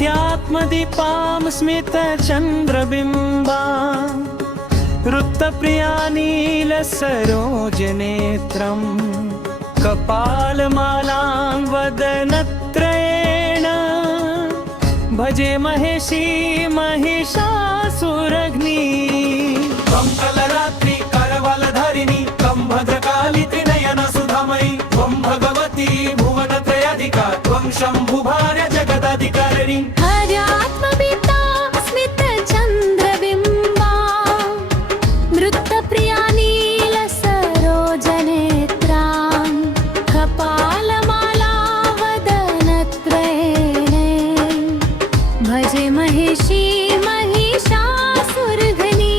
अध्यात्मदीपां स्मितचन्द्रबिम्बा वृत्तप्रिया नीलसरोजनेत्रं कपालमालां वदनत्रयेण भजे महेशी महिषासुरग्नि त्वं कलरात्रि करवलधरिणि त्वं भद्रकाली त्रिनयन सुधामयि त्वं भगवती भुवनत्रयाधिका त्वं शम्भुभार्य जगदाधिकारिणी हर्यात्मबिम्बा स्मितचन्द्रबिम्बा नृत्यप्रिया नीलसरोजनेत्रां कपालमाला वदनत्रयेण भजे महेशी महिषासुरघ्नी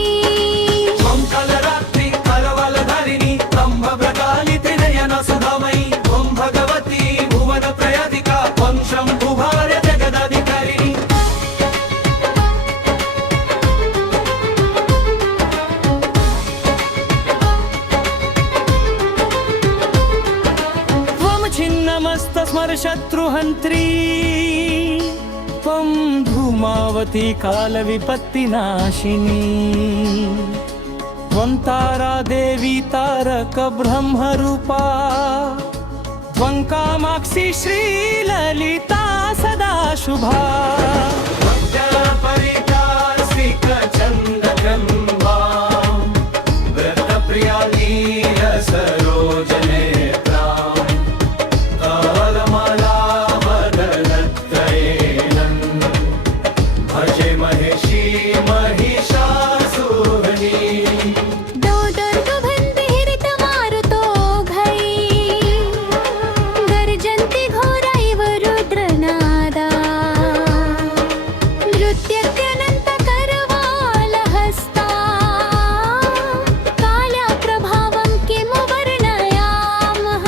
त्वं कलरात्रि करवलधरिणि त्वं भद्रकाली त्रिनयन सुधामयि त्वं भगवती भुवनत्रयाधिका त्वं शम्भुभार्य जगदाधिकारिणी त्वं छिन्नमस्तस्मरशत्रुहन्त्री त्वं धूमावती कालविपत्तिनाशिनी त्वं तारा देवी तारकब्रह्मरूपा त्वं कामाक्षी श्रीललिता सदा शुभा परिचारिकचन्द्रगम्बा व्रतप्रिया नीलसरोजनेत्रां कपालमाला वदनत्रयेण भजे महेशी महिषासुरघ्नी दौदर्गभन्तिहरितमारुतो घै गर्जन्ति घोरैव रुद्रनादा नृत्यत्यनन्तकरवालहस्ता कालप्रभावं किमु वर्णयामः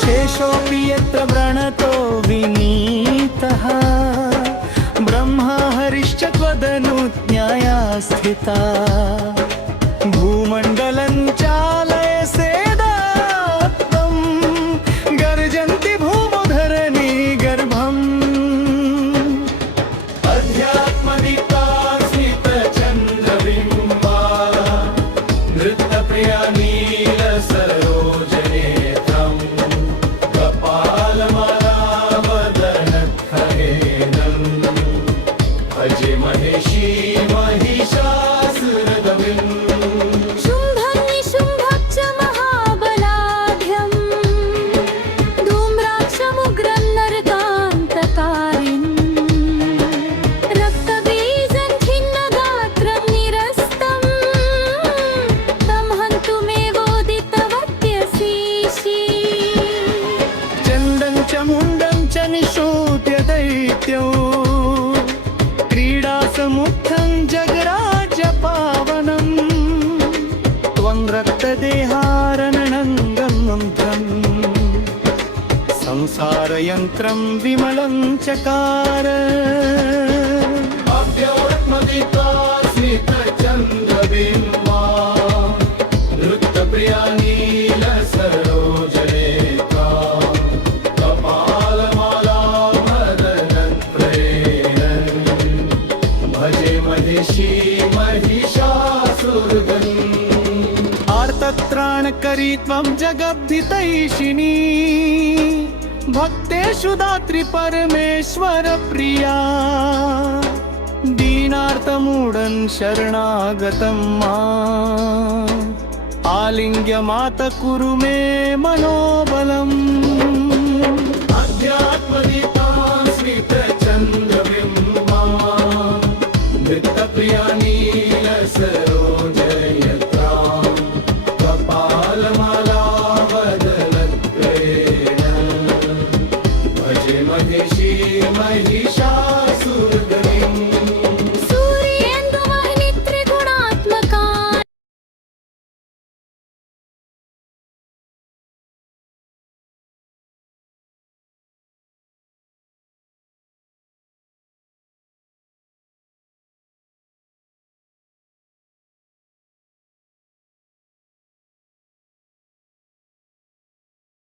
शेषोऽपि यत्र व्रणतो विनीतः ब्रह्मा हरिश्च त्वदनुज्ञया स्थिता भूमण्डलं चालयसे दत्तं गर्जन्ति भूमधरणी गर्भम् अध्यात्मदीपा स्मितचन्द्रबिम्बा नृत्यप्रिया नीलसरोजनेत्रं कपालमाला वदनत्रयेण भजे महेशी महिषासुरगमिम् शुम्भं निशुम्भं च महाबलाढ्यं धूम्राक्षमुग्रं नरकान्तकारिं रक्तबीजं छिन्नगात्रं निरस्तं तं हन्तुमेवोदितवत्यसीषि चण्डं च मुण्डं च निशूत्य दैत्यौ क्रीडासमुत्थं जगराज्यपावनं त्वं रक्तदेहारणनं मन्त्रं संसारयन्त्रं विमलं चकार अध्यात्मदीपा स्मितचन्द्रबिम्बा नृत्यप्रिया नीलसरोजनेत्रां कपालमाला वदनत्रयेण भजे महेशी महिषासुरघ्नी आर्तत्राणकरी त्वं जगद्धितैषिणी भक्तेषु दात्री परमेश्वर प्रिया दीनार्तमूढं शरणागतं माम् आलिङ्ग्य मात कुरु मे मनोबलम्